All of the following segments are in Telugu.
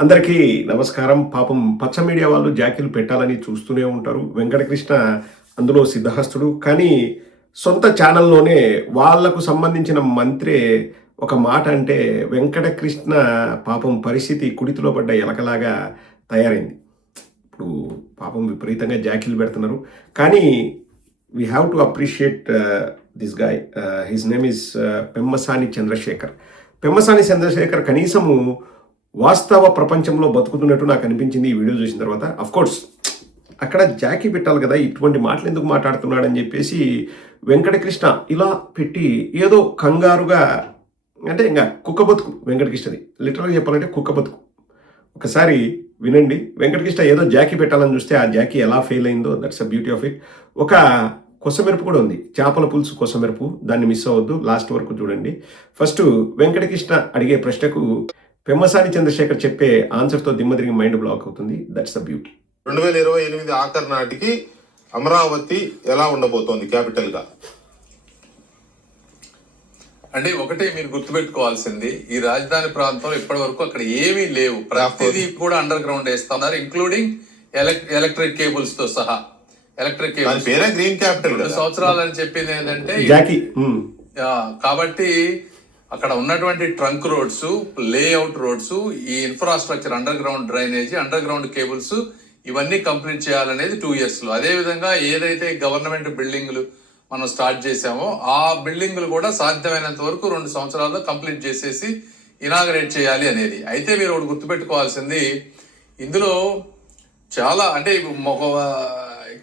అందరికీ నమస్కారం. పాపం పచ్చ మీడియా వాళ్ళు జాకీలు పెట్టాలని చూస్తూనే ఉంటారు. వెంకటకృష్ణ అందులో సిద్ధహస్తుడు. కానీ సొంత ఛానల్లోనే వాళ్లకు సంబంధించిన మంత్రే ఒక మాట అంటే వెంకటకృష్ణ పాపం పరిస్థితి కుడితిలో పడ్డ ఎలకలాగా తయారైంది. ఇప్పుడు పాపం విపరీతంగా జాకీలు పెడుతున్నారు. కానీ we have to appreciate this guy. His name is Pemmasani Chandrasekhar. Pemmasani Chandrasekhar కనీసము వాస్తవ ప్రపంచంలో బతుకుతున్నట్టు నాకు అనిపించింది ఈ వీడియో చూసిన తర్వాత. అఫ్కోర్స్ అక్కడ జాకీ పెట్టాలి కదా, ఇటువంటి మాటలు ఎందుకు మాట్లాడుతున్నాడని చెప్పేసి వెంకటకృష్ణ ఇలా పెట్టి ఏదో కంగారుగా, అంటే ఇంకా కుక్క బతుకు వెంకటకృష్ణది, లిటరల్గా చెప్పాలంటే కుక్క బతుకు. ఒకసారి వినండి. వెంకటకృష్ణ ఏదో జాకీ పెట్టాలని చూస్తే ఆ జాకీ ఎలా ఫెయిల్ అయిందో, that's a beauty of it. ఒక కొసమెరుపు కూడా ఉంది, చేపల పులుసు కొసమెరుపు, దాన్ని మిస్ అవ్వద్దు, లాస్ట్ వరకు చూడండి. ఫస్ట్ వెంకటకృష్ణ అడిగే ప్రశ్నకు పెమ్మసాని చంద్రశేఖర్ చెప్పే ఆన్సర్తో దిమ్మ తిరిగి మైండ్ బ్లాక్ అవుతుంది. That's the beauty. 2028 ఆఖరి నాటికి అమరావతి ఎలా ఉండబోతోంది క్యాపిటల్ గా? అంటే ఒకటే మీరు గుర్తుపెట్టుకోవాల్సింది, ఈ రాజధాని ప్రాంతంలో ఇప్పటి వరకు అక్కడ ఏమీ లేవు. ప్రతిదీ కూడా అండర్ గ్రౌండ్ వేస్తున్నారు, ఇంక్లూడింగ్ ఎలక్ట్రిక్ కేబుల్స్ తో సహా. ఎలక్ట్రిక్ కేబుల్స్ గ్రీన్ క్యాపిటల్ 2 సంవత్సరాలు అని చెప్పింది ఏంటంటే, కాబట్టి అక్కడ ఉన్నటువంటి ట్రంక్ రోడ్స్, లేఅవుట్ రోడ్స్, ఈ infrastructure, under ground drainage, under ground cables, ఇవన్నీ కంప్లీట్ చేయాలనేది 2 years లో. అదేవిధంగా ఏదైతే గవర్నమెంట్ బిల్డింగ్లు మనం స్టార్ట్ చేసామో ఆ బిల్డింగ్లు కూడా సాధ్యమైనంత వరకు 2 సంవత్సరాల్లో కంప్లీట్ చేసేసి ఇనాగరేట్ చేయాలి అనేది. అయితే మీరు ఒకటి గుర్తుపెట్టుకోవాల్సింది, ఇందులో చాలా అంటే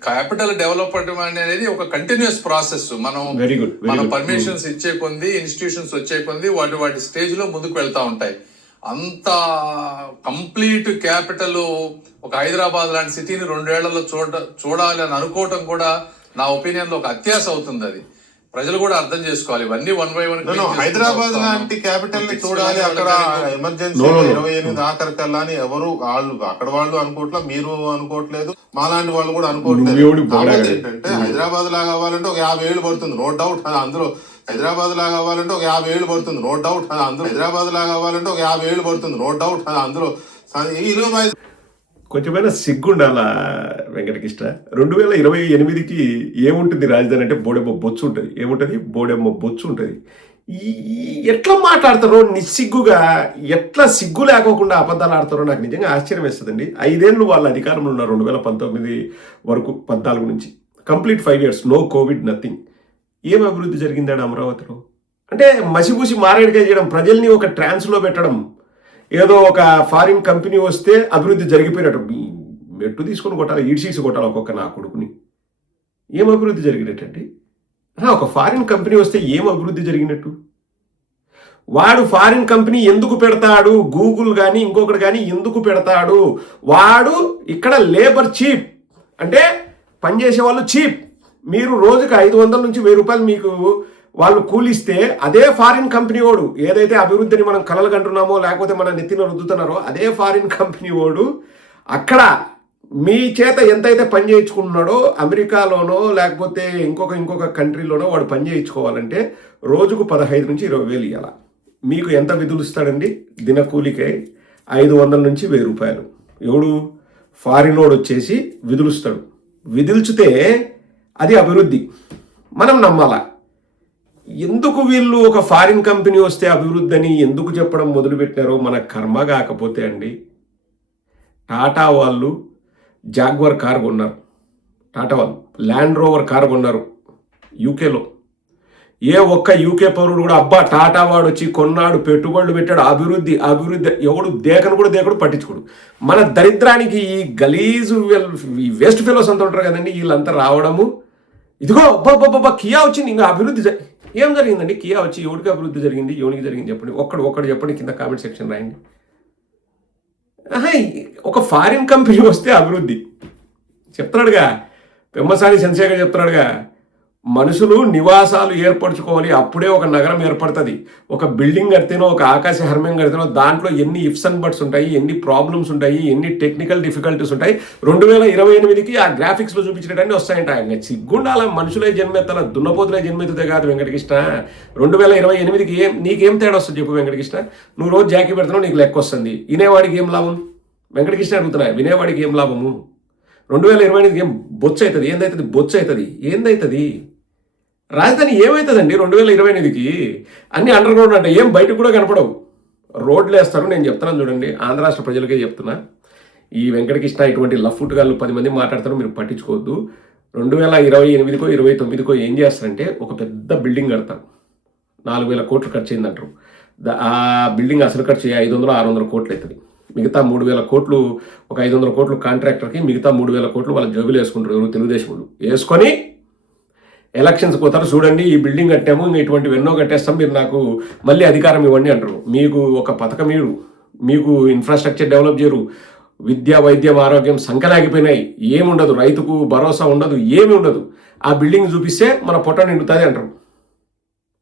క్యాపిటల్ డెవలప్మెంట్ అనేది ఒక కంటిన్యూస్ ప్రాసెస్. మనం పర్మిషన్స్ ఇచ్చే కొంది, ఇన్స్టిట్యూషన్స్ వచ్చే కొంది వాటి స్టేజ్ లో ముందుకు వెళ్తా ఉంటాయి. అంత కంప్లీట్ క్యాపిటల్ ఒక హైదరాబాద్ లాంటి సిటీని 2 ఏళ్లలో చూడాలి అని అనుకోవటం కూడా నా ఒపీనియన్ లో ఒక అత్యాశ అవుతుంది. అది ప్రజలు కూడా అర్థం చేసుకోవాలి. ఇవన్నీ 1 by 1 హైదరాబాద్ లాంటి క్యాపిటల్ ని చూడాలి, అక్కడ ఎమర్జెన్సీ 28 ఆఖరి కల్లా అని ఎవరు అక్కడ వాళ్ళు అనుకోవట్లేదు, మీరు అనుకోవట్లేదు, మాలాంటి వాళ్ళు కూడా అనుకోవట్లేదు. ఏంటంటే హైదరాబాద్ లాగా అవ్వాలంటే ఒక 50 ఏళ్ళు పడుతుంది, నో డౌట్. అందులో హైదరాబాద్ లాగా అవ్వాలంటే ఒక 50 ఏళ్ళు పడుతుంది, నో డౌట్. అందులో హైదరాబాద్ లాగా అవ్వాలంటే ఒక 50 ఏళ్ళు పడుతుంది, నో డౌట్. అందులో కొంచెమైనా సిగ్గుండాల వెంకటకృష్ణ. 2028కి ఏముంటుంది రాజధాని అంటే బోడెమ్మ బొచ్చు ఉంటుంది. ఏముంటుంది? బోడెమ్మ బొచ్చు ఉంటుంది. ఎట్లా మాట్లాడతారో నిస్సిగ్గుగా, ఎట్లా సిగ్గు లేకోకుండా అబద్ధాలు ఆడతారో నాకు నిజంగా ఆశ్చర్యం వేస్తుందండి. 5 ఏళ్ళు వాళ్ళ అధికారంలో ఉన్నారు, 2019 వరకు, 14 నుంచి complete 5 years, no Covid, nothing. ఏం అభివృద్ధి జరిగిందాడు అమరావతిలో? అంటే మసిపూసి మారేడుగా చేయడం, ప్రజల్ని ఒక ట్రాన్స్లో పెట్టడం, ఏదో ఒక ఫారిన్ కంపెనీ వస్తే అభివృద్ధి జరిగిపోయినట్టు మెట్టు తీసుకొని కొట్టాలి, ఈడ్సీసి కొట్టాలి ఒక్కొక్క నా కొడుకుని. ఏం అభివృద్ధి జరిగినట్టండి? ఒక ఫారిన్ కంపెనీ వస్తే ఏం అభివృద్ధి జరిగినట్టు? వాడు ఫారిన్ కంపెనీ ఎందుకు పెడతాడు? గూగుల్ కానీ ఇంకొకటి కానీ ఎందుకు పెడతాడు? వాడు ఇక్కడ లేబర్ చీప్, అంటే పనిచేసే వాళ్ళు చీప్. మీరు రోజుకి 500 నుంచి 1000 రూపాయలు మీకు వాళ్ళు కూలిస్తే, అదే ఫారిన్ కంపెనీ వాడు ఏదైతే అభివృద్ధిని మనం కలలు కంటున్నామో లేకపోతే మన నెత్తిన రుద్దుతున్నారో అదే ఫారిన్ కంపెనీ వాడు అక్కడ మీ చేత ఎంతైతే పని చేయించుకుంటున్నాడో, అమెరికాలోనో లేకపోతే ఇంకొక కంట్రీలోనో వాడు పని చేయించుకోవాలంటే రోజుకు 15 నుంచి 20 వేలు ఇవ్వాలి. మీకు ఎంత విధులు ఇస్తాడండి? దినకూలికే 500 నుంచి 1000 రూపాయలు. ఎవడు? ఫారిన్ వాడు వచ్చేసి విధులుస్తాడు. విధుల్చితే అది అభివృద్ధి, మనం నమ్మాలా. ఎందుకు వీళ్ళు ఒక ఫారిన్ కంపెనీ వస్తే అభివృద్ధి అని ఎందుకు చెప్పడం మొదలుపెట్టారో మన కర్మ కాకపోతే అండి. టాటా వాళ్ళు జాగ్వర్ కార్ కొన్నారు, టాటా వాళ్ళు ల్యాండ్ రోవర్ కార్ కొన్నారు యూకేలో. ఏ ఒక్క యూకే పౌరుడు కూడా అబ్బా టాటా వాడు వచ్చి కొన్నాడు, పెట్టుబడులు పెట్టాడు, అభివృద్ధి ఎవడు దేకడు పట్టించుకోడు. మన దరిద్రానికి ఈ గలీజు ఈ వేస్ట్ ఫెలోస్ అంతా ఉంటారు కదండి, వీళ్ళంతా రావడము, ఇదిగో అబ్బా కియా వచ్చింది, ఇంకా అభివృద్ధి ఏం జరిగిందండి? కియా వచ్చి ఎవరికి అభివృద్ధి జరిగింది, ఎవరికి జరిగింది చెప్పండి. ఒక్కడు చెప్పండి, కింద కామెంట్ సెక్షన్ రాయండి. ఒక ఫారిన్ కంపెనీ వస్తే అభివృద్ధి చెప్తున్నాడుగా, పెమ్మసాని చంద్రశేఖర్ చెప్తున్నాడుగా. మనుషులు నివాసాలు ఏర్పరచుకోవాలి, అప్పుడే ఒక నగరం ఏర్పడుతుంది. ఒక బిల్డింగ్ కడితేనో ఒక ఆకాశ హర్మ్యం కడితేనో దాంట్లో ఎన్ని ఇఫ్స్ అండ్ బట్స్ ఉంటాయి, ఎన్ని ప్రాబ్లమ్స్ ఉంటాయి, ఎన్ని టెక్నికల్ డిఫికల్టీస్ ఉంటాయి. 2028కి ఆ గ్రాఫిక్స్లో చూపించినట్టు వస్తాయంట. ఇంకా సిగ్గుండాల మనుషులే జన్మెత్తాల, దున్నపోతులే జన్మెత్తుతే కాదు వెంకటకృష్ణ. 2028కి నీకేం తేడా వస్తుంది చెప్పు వెంకటకృష్ణ? నువ్వు రోజు జాకీ పెడుతున్నావు, నీకు లెక్క వస్తుంది. వినేవాడికి ఏం లాభం? వెంకటకృష్ణ అడుగుతున్నా, వినేవాడికి ఏం లాభము? 2028కి ఏం బొచ్చు అవుతుంది? ఏందవుతుంది? బొచ్చు అవుతుంది. ఏందవుతుంది? రాజధాని ఏమవుతుందండి 2028కి? అన్ని అండర్ గ్రౌండ్ అంటే ఏం బయటకు కూడా కనపడవు, రోడ్లు వేస్తారు. నేను చెప్తున్నాను చూడండి, ఆంధ్ర రాష్ట్ర ప్రజలకే చెప్తున్నా. ఈ వెంకటకృష్ణ ఇటువంటి లఫ్ఫుట్గాళ్ళు 10 మంది మాట్లాడతారు, మీరు పట్టించుకోవద్దు. 2028కో 29కో ఏం చేస్తారంటే ఒక పెద్ద బిల్డింగ్ కడతారు, 4,000 కోట్లు ఖర్చు అయిందంటారు. ఆ బిల్డింగ్ అసలు ఖర్చు 500-600 కోట్లు అవుతుంది. మిగతా 3,000 కోట్లు, ఒక 500 కోట్లు కాంట్రాక్టర్కి, మిగతా 3,000 కోట్లు వాళ్ళ జోబులు వేసుకుంటారు. ఎవరు? తెలుగుదేశం వాళ్ళు వేసుకొని ఎలక్షన్స్ పోతారు. చూడండి ఈ బిల్డింగ్ కట్టాము, ఇటువంటివి ఎన్నో కట్టేస్తాం, మీరు నాకు మళ్ళీ అధికారం ఇవ్వండి అంటారు. మీకు ఒక పథకం మీరు, మీకు ఇన్ఫ్రాస్ట్రక్చర్ డెవలప్ చేయరు, విద్య, వైద్యం, ఆరోగ్యం సంకలాగిపోయినాయి, ఏముండదు, రైతుకు భరోసా ఉండదు, ఏమి ఉండదు. ఆ బిల్డింగ్ చూపిస్తే మన పొట్ట నిండుతుంది అంటారు.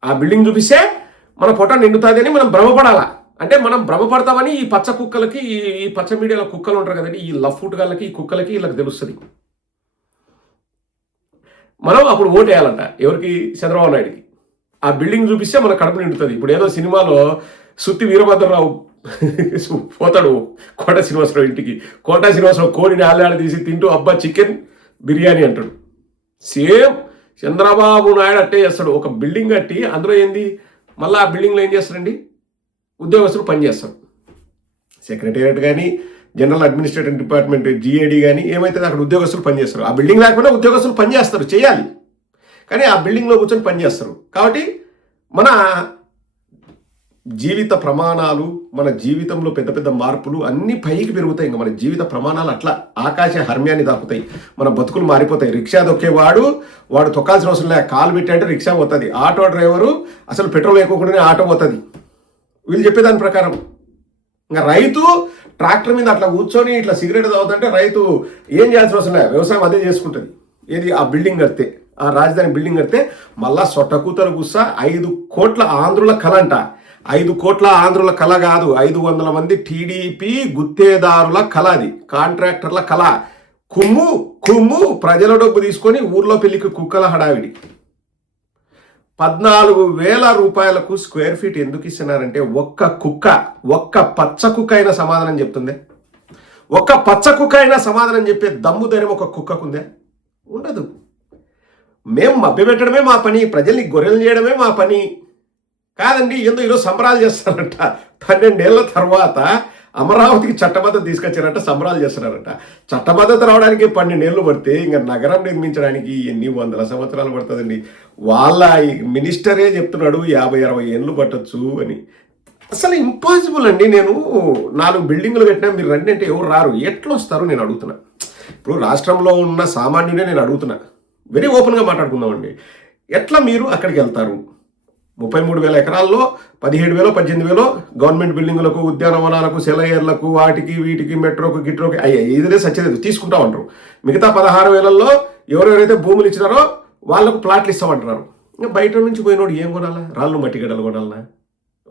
ఆ బిల్డింగ్ చూపిస్తే మన పొట్ట నిండుతుంది అని మనం భ్రమపడాలా? అంటే మనం భ్రమపడతామని ఈ పచ్చ కుక్కలకి, ఈ పచ్చ మీడియాలో కుక్కలు ఉంటారు కదండి, ఈ లఫ్ఫుట్ గాళ్ళకి, ఈ కుక్కలకి వీళ్ళకి తెలుస్తుంది. మనం అప్పుడు ఓటు వేయాలంట ఎవరికి? చంద్రబాబు నాయుడికి. ఆ బిల్డింగ్ చూపిస్తే మన కడుపు నిండుతుంది. ఇప్పుడు ఏదో సినిమాలో సుత్తి వీరభద్రరావు పోతాడు కోట శ్రీనివాసరావు ఇంటికి, కోట శ్రీనివాసరావు కోడిని ఆళ్ళాడ తీసి తింటూ అబ్బా చికెన్ బిర్యానీ అంటాడు. సేమ్ చంద్రబాబు నాయుడు అట్టే చేస్తాడు. ఒక బిల్డింగ్ కట్టి అందులో ఏంది, మళ్ళీ ఆ బిల్డింగ్లో ఏం చేస్తారండి? ఉద్యోగస్తులు పనిచేస్తారు. సెక్రటేరియట్ కానీ, జనరల్ అడ్మినిస్ట్రేటివ్ డిపార్ట్మెంట్ జిఏడి కానీ ఏమైతుంది, అక్కడ ఉద్యోగస్తులు పనిచేస్తారు. ఆ బిల్డింగ్ లేకపోయినా ఉద్యోగస్తులు పనిచేస్తారు, చేయాలి, కానీ ఆ బిల్డింగ్లో కూర్చొని పనిచేస్తారు. కాబట్టి మన జీవిత ప్రమాణాలు, మన జీవితంలో పెద్ద పెద్ద మార్పులు అన్నీ పైకి పెరుగుతాయి. ఇంకా మన జీవిత ప్రమాణాలు అట్లా ఆకాశ హర్మ్యాన్ని దాకుతాయి, మన బతుకులు మారిపోతాయి. రిక్షా దొక్కేవాడు వాడు తొక్కాల్సిన అవసరం లేదు, కాలు పెట్టాడంటే రిక్షా పోతుంది. ఆటో డ్రైవరు అసలు పెట్రోల్ వేయకుండానే ఆటో పోతుంది, వీళ్ళు చెప్పేదాని ప్రకారం. ఇంకా రైతు ట్రాక్టర్ మీద అట్లా కూర్చొని ఇట్లా సిగరెట్ తాగుతుంటే రైతు ఏం చేయాల్సిన అవసరం లేదు, వ్యవసాయం అదే చేసుకుంటుంది. ఏది? ఆ బిల్డింగ్ కడితే, ఆ రాజధాని బిల్డింగ్ కడితే మళ్ళా సొట్టకూతలు గుస్సా 5 కోట్ల ఆంధ్రుల కళ అంట. 5 కోట్ల ఆంధ్రుల కళ కాదు, 500 మంది టీడీపీ గుత్తేదారుల కళ, అది కాంట్రాక్టర్ల కళ. కుమ్ము కుమ్ము ప్రజల డబ్బు తీసుకొని ఊర్లో పెళ్లికి కుక్కల హడావిడి. 14,000 రూపాయలకు స్క్వేర్ ఫీట్ ఎందుకు ఇస్తున్నారంటే ఒక్క పచ్చ కుక్క అయినా సమాధానం చెప్తుందే? ఒక్క పచ్చ కుక్క అయినా సమాధానం చెప్పే దమ్ము ధైర్యం ఒక కుక్కకుందే? ఉండదు. మేము మభ్యపెట్టడమే మా పని, ప్రజల్ని గొర్రెలు చేయడమే మా పని కాదండి. ఎందుకు ఈరోజు సంబరాలు చేస్తారంట, 12 ఏళ్ల తర్వాత అమరావతికి చట్టబద్ధత తీసుకొచ్చారంట, సంబరాలు చేస్తున్నారంట. చట్టబద్ధత రావడానికి 12 ఏళ్ళు పడితే ఇంకా నగరం నిర్మించడానికి ఎన్ని వందల సంవత్సరాలు పడుతుందండి. వాళ్ళ మినిస్టరే చెప్తున్నాడు 50-60 ఏళ్ళు పట్టచ్చు అని. అసలు ఇంపాసిబుల్ అండి. నేను 4 బిల్డింగులు కట్టినా మీరు రండి అంటే ఎవరు రారు, ఎట్లా వస్తారు నేను అడుగుతున్నా. ఇప్పుడు రాష్ట్రంలో ఉన్న సామాన్యుడే నేను అడుగుతున్నా, వెరీ ఓపెన్గా మాట్లాడుకుందామండి. ఎట్లా మీరు అక్కడికి వెళ్తారు? 33,000 ఎకరాల్లో 17,000 18,000 గవర్నమెంట్ బిల్డింగులకు, ఉద్యానవనాలకు, సెలయేర్లకు, వాటికి వీటికి, మెట్రోకు గిట్రోకి ఇదిలే సచ్చేది తీసుకుంటా ఉంటారు. మిగతా 16,000లో ఎవరెవరైతే భూములు ఇచ్చినారో వాళ్ళకు ప్లాట్లు ఇస్తామంటున్నారు. ఇంకా బయట నుంచి పోయినోడు ఏం కొనాలా? రాళ్ళు మట్టి గడ్డలు కొనాలనా?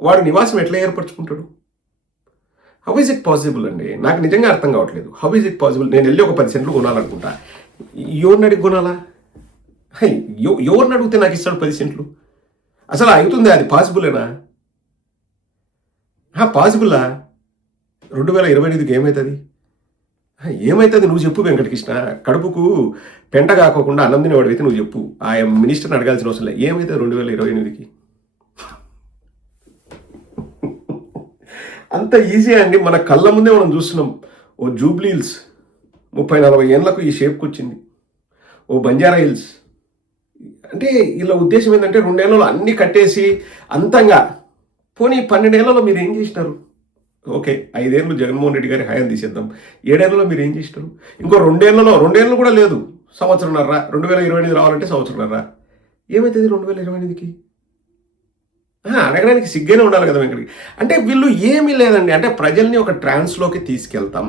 వాడు నివాసం ఎట్లా ఏర్పరచుకుంటాడు? హౌ ఈజ్ ఇట్ పాసిబుల్ అండి? నాకు నిజంగా అర్థం కావట్లేదు. How is it possible? నేను వెళ్ళి ఒక 10 సెంట్లు కొనాలనుకుంటా, ఎవరిని అడిగి కొనాలా? ఎవరిని అడిగితే నాకు ఇస్తాడు 10 సెంట్లు? అసలు అవుతుంది? అది పాసిబులేనా? పాసిబుల్లా? 2028కి ఏమవుతుంది? ఏమవుతుంది నువ్వు చెప్పు వెంకటకృష్ణ. కడుపుకు పెంట కాకోకుండా అన్నం తినేవాడికి నువ్వు చెప్పు. ఆ మినిస్టర్ని అడగాల్సిన అవసరం లేదు. ఏమవుతుంది 2028కి? అంత ఈజీ అండి. మన కళ్ళ ముందే మనం చూస్తున్నాం. ఓ జూబ్లీ హిల్స్ 30-40 ఏళ్లకు ఈ షేప్కి వచ్చింది. ఓ బంజారా హిల్స్. అంటే ఇలా ఉద్దేశం ఏంటంటే 2 ఏళ్లలో అన్నీ కట్టేసి అంతంగా పోనీ 12 ఏళ్లలో మీరు ఏం చేసినారు? ఓకే, 5 ఏళ్ళు జగన్మోహన్ రెడ్డి గారి హయాం తీసేద్దాం. 7 ఏళ్లలో మీరు ఏం చేసినారు? ఇంకో 2 ఏళ్ళు కూడా లేదు, సంవత్సరంన్నర. 2028 రావాలంటే సంవత్సరంన్నర. ఏమవుతుంది 2028కి? అడగడానికి సిగ్గైనా ఉండాలి కదా వెంకటకి. అంటే వీళ్ళు ఏమీ లేదండి. అంటే ప్రజల్ని ఒక ట్రాన్స్లోకి తీసుకెళ్తాం.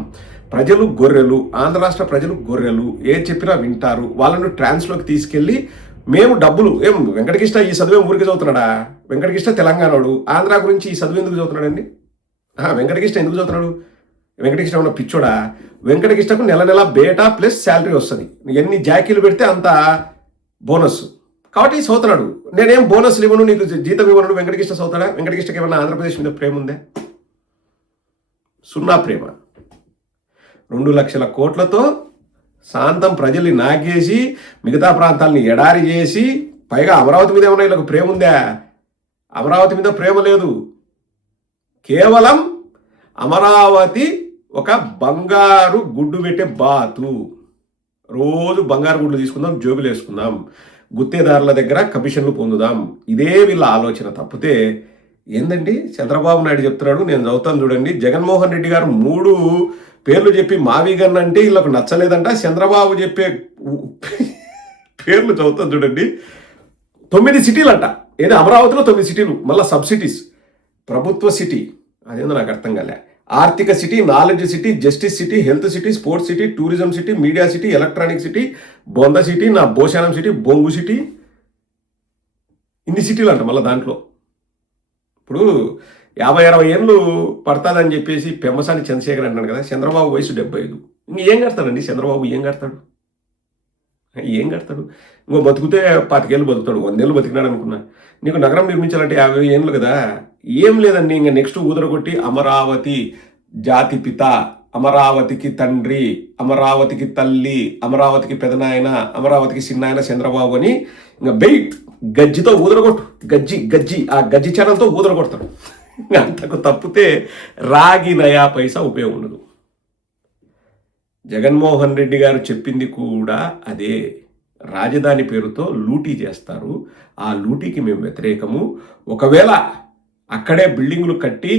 ప్రజలు గొర్రెలు, ఆంధ్ర రాష్ట్ర ప్రజలు గొర్రెలు, ఏం చెప్పినా వింటారు. వాళ్ళను ట్రాన్స్లోకి తీసుకెళ్ళి మేము డబ్బులు ఏం వెంకటకృష్ణ ఈ చదువు ఊరికి చదువుతున్నాడా? వెంకటకృష్ణ తెలంగాణోడు, ఆంధ్ర గురించి ఈ చదువు ఎందుకు చదువుతున్నాడండి? వెంకటకృష్ణ ఎందుకు చదువుతున్నాడు? వెంకటకృష్ణ ఉన్న పిచ్చోడా? వెంకటకృష్ణకు నెల నెల బేటా ప్లస్ శాలరీ వస్తుంది, ఎన్ని జాకీలు పెడితే అంత బోనస్, కాబట్టి చదువుతున్నాడు. నేనేం బోనస్లు ఇవ్వను, నీకు జీతం ఇవ్వను, వెంకటకృష్ణ చదువుతాడా? వెంకటకృష్ణకి ఏమన్నా ఆంధ్రప్రదేశ్ మీద ప్రేమ ఉందా? సున్నా ప్రేమ. 2 లక్షల కోట్లతో శాంతం ప్రజల్ని నాకేసి మిగతా ప్రాంతాలని ఎడారి చేసి పైగా అమరావతి మీద ఏమన్నా వీళ్ళకు ప్రేమ ఉందా? అమరావతి మీద ప్రేమ లేదు. కేవలం అమరావతి ఒక బంగారు గుడ్డు పెట్టే బాతు. రోజు బంగారు గుడ్లు తీసుకుందాం, జోబులు వేసుకుందాం, గుత్తేదారుల దగ్గర కమిషన్లు పొందుదాం. ఇదే వీళ్ళ ఆలోచన తప్పితే ఏందండి? చంద్రబాబు నాయుడు చెప్తున్నాడు, నేను చదువుతాను చూడండి. జగన్మోహన్ రెడ్డి గారు 3 పేర్లు చెప్పి మావిగన్ అంటే వీళ్ళకు నచ్చలేదంట. చంద్రబాబు చెప్పే పేర్లు చదువుతాను చూడండి. 9 సిటీలు అంట. ఏదో అమరావతిలో 9 సిటీలు, మళ్ళీ సబ్ సిటీస్, ప్రభుత్వ సిటీ, అదేందో నాకు అర్థం కాలే. ఆర్థిక city, knowledge city, justice city, health city, sports city, tourism city, media city, electronic city, బొంద సిటీ, నా భోషానం సిటీ, బొంగు సిటీ, ఇన్ని సిటీలు అంట. మళ్ళీ దాంట్లో ఇప్పుడు 50-60 ఏళ్ళు పడతాదని చెప్పేసి పెమ్మసాని చంద్రశేఖర్ అంటాడు కదా. చంద్రబాబు వయసు 75. ఇంకేం కడతాడండి చంద్రబాబు? ఏం కడతాడు? ఇంకో బతుకుతే 25 ఏళ్ళు బతుకుతాడు, 100 ఏళ్ళు బతికినాడు అనుకున్నా. నీకు నగరం నిర్మించాలంటే 50 ఏళ్ళు కదా. ఏం లేదండి, ఇంకా నెక్స్ట్ ఊదరగొట్టి అమరావతి జాతిపిత, అమరావతికి తండ్రి, అమరావతికి తల్లి, అమరావతికి పెదనాయన, అమరావతికి చిన్నాయన చంద్రబాబు అని ఇంకా బెయిట్ గజ్జితో ఊదరగొట్టు. గజ్జి ఆ గజ్జి ఛానల్తో ఊదరగొడతాడు. అంతకు తప్పితే రాగి నయా పైసా ఉపయోగం ఉండదు. జగన్మోహన్ రెడ్డి గారు చెప్పింది కూడా అదే. రాజధాని పేరుతో లూటీ చేస్తారు, ఆ లూటీకి మేము వ్యతిరేకము. ఒకవేళ అక్కడే బిల్డింగులు కట్టి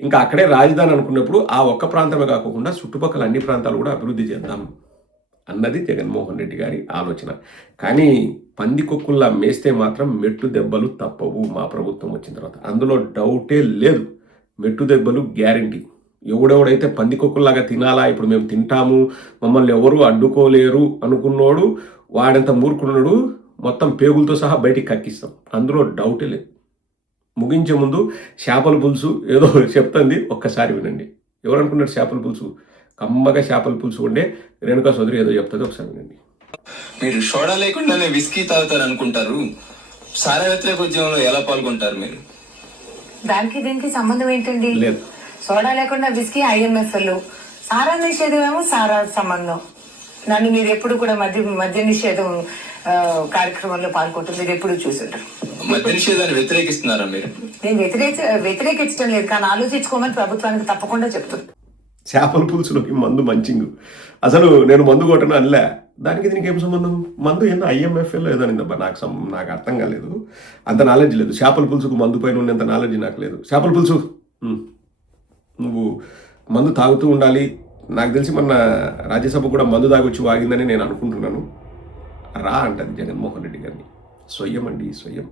ఇంకా అక్కడే రాజధాని అనుకున్నప్పుడు ఆ ఒక్క ప్రాంతమే కాకుండా చుట్టుపక్కల అన్ని ప్రాంతాలు కూడా అభివృద్ధి చేద్దాం అన్నది జగన్మోహన్ రెడ్డి గారి ఆలోచన. కానీ పందికొక్కుల్లా మేస్తే మాత్రం మెట్టు దెబ్బలు తప్పవు మా ప్రభుత్వం వచ్చిన తర్వాత, అందులో డౌటే లేదు. మెట్టు దెబ్బలు గ్యారంటీ. ఎవడెవడైతే పందికొక్కుల్లాగా తినాలా, ఇప్పుడు మేము తింటాము, మమ్మల్ని ఎవరు అడ్డుకోలేరు అనుకున్నోడు వాడంత మూర్ఖున్నాడు, మొత్తం పేగులతో సహా బయటికి కక్కిస్తాం, అందులో డౌటే లేదు. ముగించే ముందు చేపల పులుసు ఏదో చెప్తుంది, ఒక్కసారి వినండి. ఎవరు అనుకున్నారు చేపల పులుసు? కమ్మగా చేపల పులుసు ఉండే రేణుకా సోదరి ఏదో చెప్తుంది, ఒకసారి వినండి. మీరు సోడా లేకుండానే విస్కీ తాగుతారు అనుకుంటారు, సారా వ్యతిరేక ఉద్యమంలో ఎలా పాల్గొంటారు మీరు? దానికి దీనికి సంబంధం ఏంటండి? లేదు. సోడా లేకుండా విస్కీ IMFL, సారా నిషేధం ఏమో సారా సంబంధం. నన్ను మీరు ఎప్పుడు కూడా మద్య నిషేధం కార్యక్రమంలో పాల్గొంటారు, మీరు ఎప్పుడు చూసుంటారు. మద్య నిషేధాన్ని వ్యతిరేకిస్తున్నారా మీరు? నేను వ్యతిరేకించడం లేదు, కానీ ఆలోచించుకోమని ప్రభుత్వానికి తప్పకుండా చెప్తున్నాను. చేపల పులుసులోకి మందు మంచింగు. అసలు నేను మందు కొట్టను అనలే, దానికి దీనికి ఏం సంబంధం? మందు ఏందో IMFL ఏదో అనిందబ్బా, నాకు అర్థం కాలేదు, అంత నాలెడ్జ్ లేదు. చేపల పులుసుకు మందు పైన ఉండేంత నాలెడ్జ్ నాకు లేదు. చేపల పులుసు నువ్వు మందు తాగుతూ ఉండాలి. నాకు తెలిసి మొన్న రాజ్యసభ కూడా మందు తాగొచ్చి వాగిందని నేను అనుకుంటున్నాను. రా అంటది జగన్మోహన్ రెడ్డి గారిని. స్వయం అండి, స్వయం.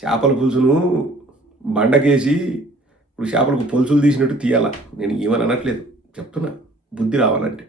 చేపల పులుసును బండకేసి ఇప్పుడు చేపలకు పొలుసులు తీసినట్టు తీయాలా. నేను ఏమని అనట్లేదు, చెప్తున్నా బుద్ధి రావాలంటే.